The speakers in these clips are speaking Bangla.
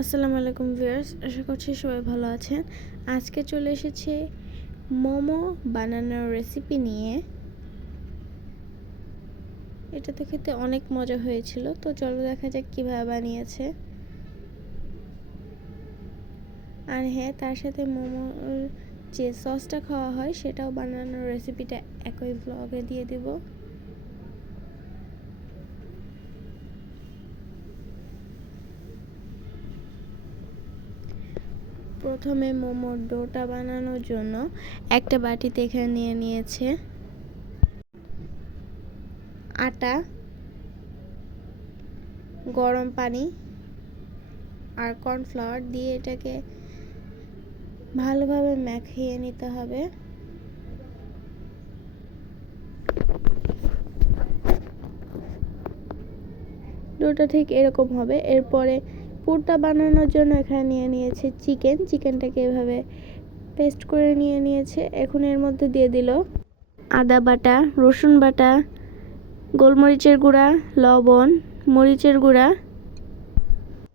আসসালামু আলাইকুম ভিউয়ার্স, আশা করছি সবাই ভালো আছেন। আজকে চলে এসেছি মোমো বানানোর রেসিপি নিয়ে। এটা তো খেতে অনেক মজা হয়েছিল, তো চলো দেখা যাক কীভাবে বানিয়েছে। আর হ্যাঁ, তার সাথে মোমোর যে সসটা খাওয়া হয় সেটাও বানানোর রেসিপিটা একই ব্লগে দিয়ে দিব। প্রথমে মোমোর ডোটা বানানোর জন্য একটা বাটিতে এখানে নিয়ে নিয়েছে আটা, গরম পানি আর কর্নফ্লাওয়ার দিয়ে এটাকে ভালোভাবে মাখিয়ে নিতে হবে। ডোটা ঠিক এরকম হবে। এরপরে পুরটা বানানোর জন্য এখানে নিয়ে নিয়েছে চিকেনটাকে এভাবে পেস্ট করে নিয়ে নিয়েছে। এখন এর মধ্যে দিয়ে দিল আদা বাটা, রসুন বাটা, গোলমরিচের গুঁড়া, লবণ, মরিচের গুঁড়া,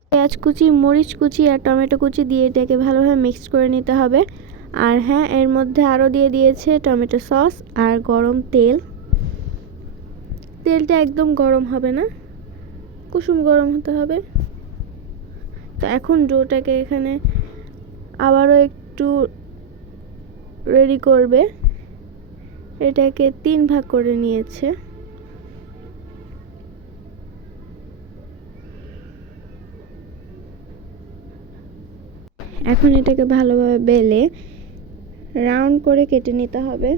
পেঁয়াজ কুচি, মরিচ কুচি আর টমেটো কুচি দিয়ে এটাকে ভালোভাবে মিক্স করে নিতে হবে। আর হ্যাঁ, এর মধ্যে আরও দিয়ে দিয়েছে টমেটো সস আর গরম তেল। তেলটা একদম গরম হবে না, কুসুম গরম হতে হবে। তো এখন ডোটাকে এখানে আবারও একটু রেডি করবে। এটাকে 3 ভাগ করে নিয়েছে। এখন এটাকে ভালোভাবে বেলে রাউন্ড করে কেটে নিতে হবে।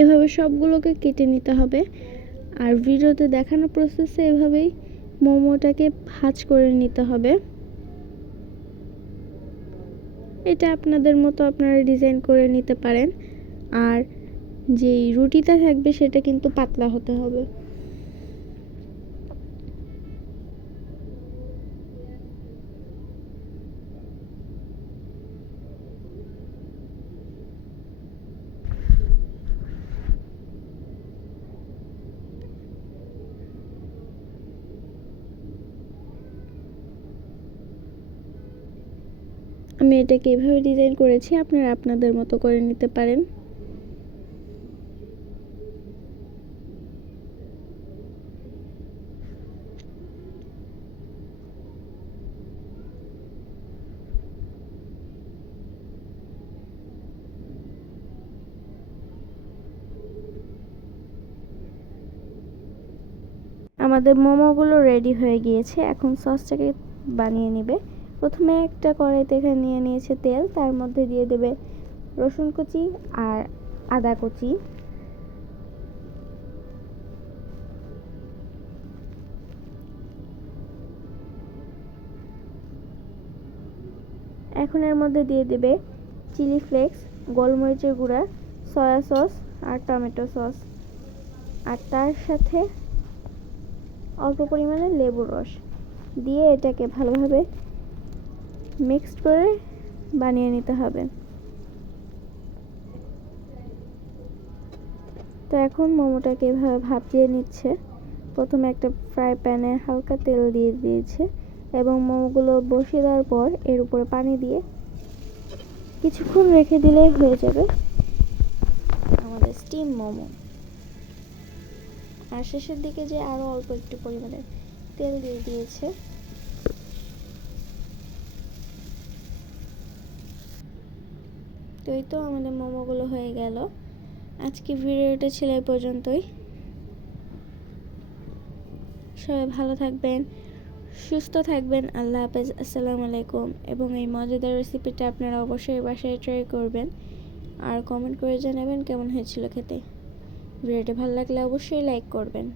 এভাবে সবগুলোকে কেটে নিতে হবে। আর ভিডিওতে দেখানো প্রসেসে এভাবেই মোমোটাকে ভাঁজ করে নিতে হবে। এটা আপনাদের মতো আপনারা ডিজাইন করে নিতে পারেন। আর যেই রুটিটা থাকবে সেটা কিন্তু পাতলা হতে হবে। আমি এটাকে এভাবে ডিজাইন করেছি, আপনারা আপনাদের মতো করে নিতে পারেন। আমাদের মোমোগুলো রেডি হয়ে গিয়েছে। এখন সসটাকে বানিয়ে নেবে। প্রথমে একটা কড়াইতে এখানে নিয়ে নিয়েছে তেল, তার মধ্যে দিয়ে দেবে রসুন কুচি আর আদা কুচি। এখন এর মধ্যে দিয়ে দেবে চিলি ফ্লেক্স, গোলমরিচের গুঁড়া, সয়া সস আর টমেটো সস। আর তার সাথে অল্প পরিমাণে লেবুর রস দিয়ে এটাকে ভালোভাবে মিক্সড করে বানিয়ে নিতে হবে। তো এখন মোমোটাকে এভাবে ভাপ দিয়ে নিচ্ছে। প্রথমে একটা ফ্রাই প্যানে হালকা তেল দিয়ে দিয়েছে এবং মোমোগুলো বসিয়ে দেওয়ার পর এর উপরে পানি দিয়ে কিছুক্ষণ রেখে দিলেই হয়ে যাবে আমাদের স্টিম মোমো। আর শেষের দিকে যে আরও অল্প একটু পরিমাণে তেল দিয়ে দিয়েছে। তো এই তো আমাদের মোমোগুলো হয়ে গেল। আজকে ভিডিওটা ছিল এই পর্যন্তই। সবাই ভালো থাকবেন, সুস্থ থাকবেন। আল্লাহ হাফেজ, আসসালামু আলাইকুম। এবং এই মজাদার রেসিপিটা আপনারা অবশ্যই বাসায় ট্রাই করবেন আর কমেন্ট করে জানাবেন কেমন হয়েছিল খেতে। ভিডিওটা ভালো লাগলে অবশ্যই লাইক করবেন।